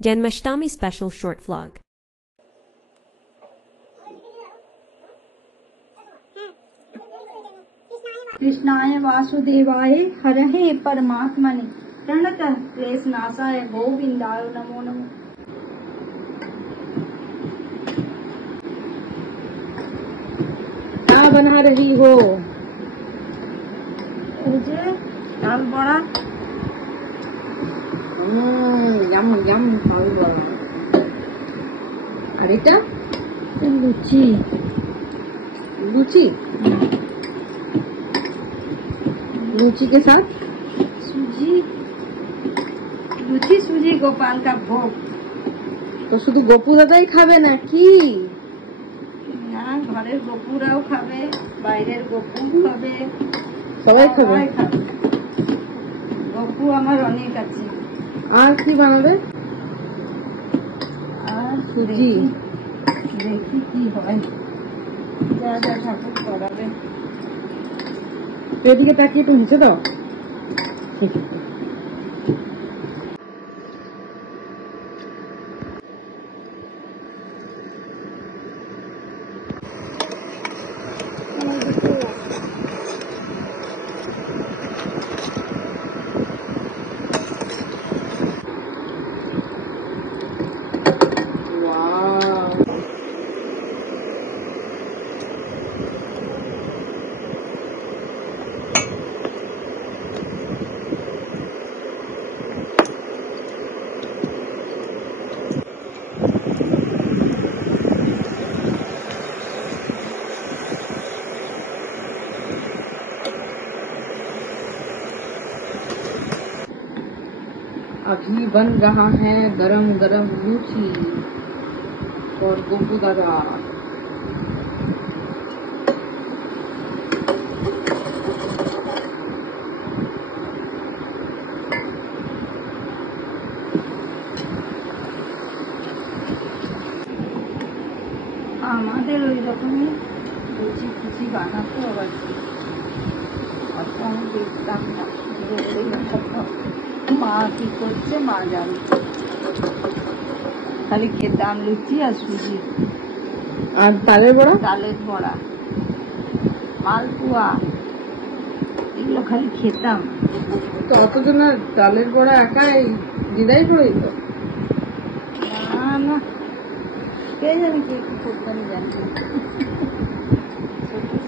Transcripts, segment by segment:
Janmashtami special short vlog. कृष्णाय वासुदेवाय हरहे परमात्मने प्रणतः क्लेशनाशाय गोविंदाय नमो नमः। क्या बना रही हो? मुझे दाल बड़ा यम यम दाल बड़ा। और এটা लुची लूची लूची के साथ सूजी लुची सूजी गोपाल का भोग। তো শুধু গপু দাদাই খাবে না কি? না ঘরের গপুরাও খাবে, বাইরের গপু খাবে, সবাই খাবে। সবাই খাবে। গপু আমার অনেক আছে। আর কি বানাবে? আর সুজি। দেখি কি হয়, যা যা ঠাকুর করাবে। তো এদিকে তাকিয়ে একটু নিচে দাও। अभी बन रहा है गरम गरम लूची और गोपू दादा। আমাদের ওই রকমই লুচি ফুচি বানাতো আবার কি। অত আমি দেখতাম না, দেখলেই ভাবতাম মা কি করছে, মা জানে। খালি খেতাম লুচি আর সুজি আর তালের বড়া, ডালের বড়া, মালপুয়া, এগুলো খালি খেতাম। তো অতজন আর তালের বড়া একাই দিদাই করে দিত? না না, কে জানে কে কি করতাম জানি।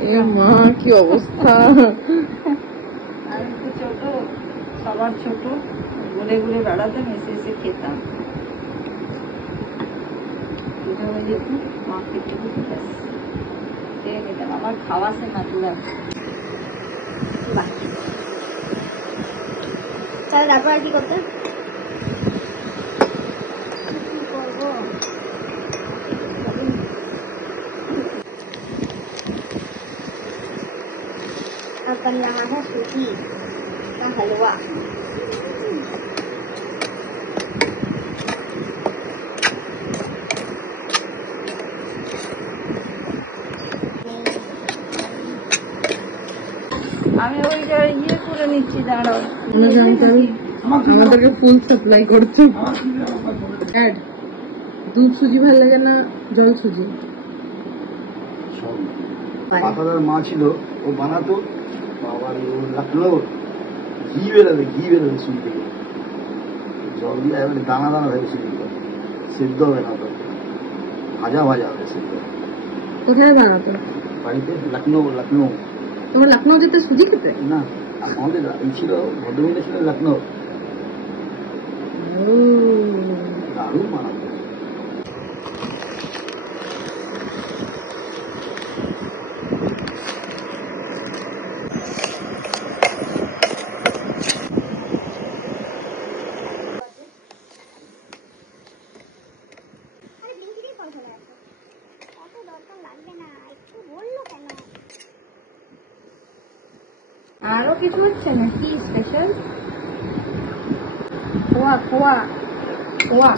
এ মা কি অবস্থা! আমি তো ছোট, সবার ছোট, ঘুরে ঘুরে বেড়াতাম, এসে এসে খেতাম। দেখুন মা খেতে খেতাম, আমার খাওয়া সে natural। বাহ, তাহলে তারপর আর কি করতে করবো? अब बन रहा है सूजी का हलवा। আমি ওই যে ইয়ে করে নিচ্ছি, দাঁড়াও। আমাদেরকে ফুল সাপ্লাই করছো। অ্যাড দুধ সুজি ভালো লাগে না জল সুজি? পাতাদার মা ছিল, ও বানাতো, আবার লখনৌ ঘি বেরোবে সুজি থেকে, জল দিয়ে এবারে দানা দানা হয়ে সুজিগুলো সিদ্ধ হবে না, তো ভাজা হবে সিদ্ধ। কোথায় বানাতো? বাড়িতে লখনৌ। তোমরা লখনৌ যেতে সুজি খেতে? না, আমাদের ছিল ভদ্রমহিলা ছিল লখনৌ, দারুণ বানাতো। আরো কিছু হচ্ছে না কি স্পেশাল? খোয়া খোয়া খোয়া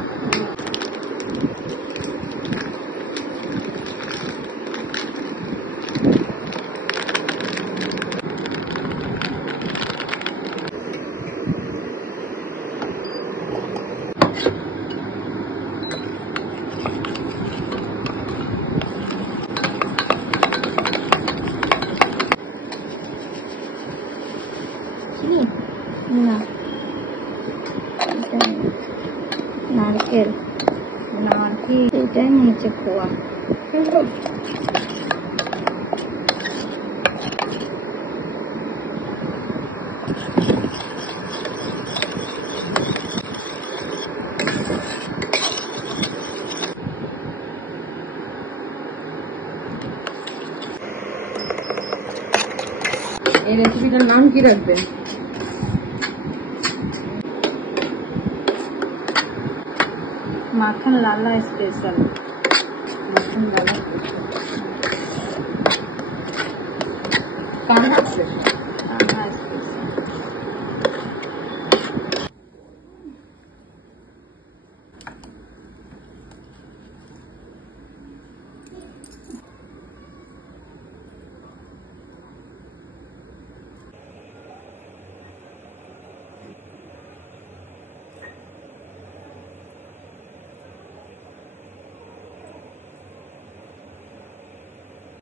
নারকেল নারকেল এটাই নিচে খোয়া এই রেসিপিটার নাম কি রাখবেন? মাখন লালা স্পেশাল। মাখন লালা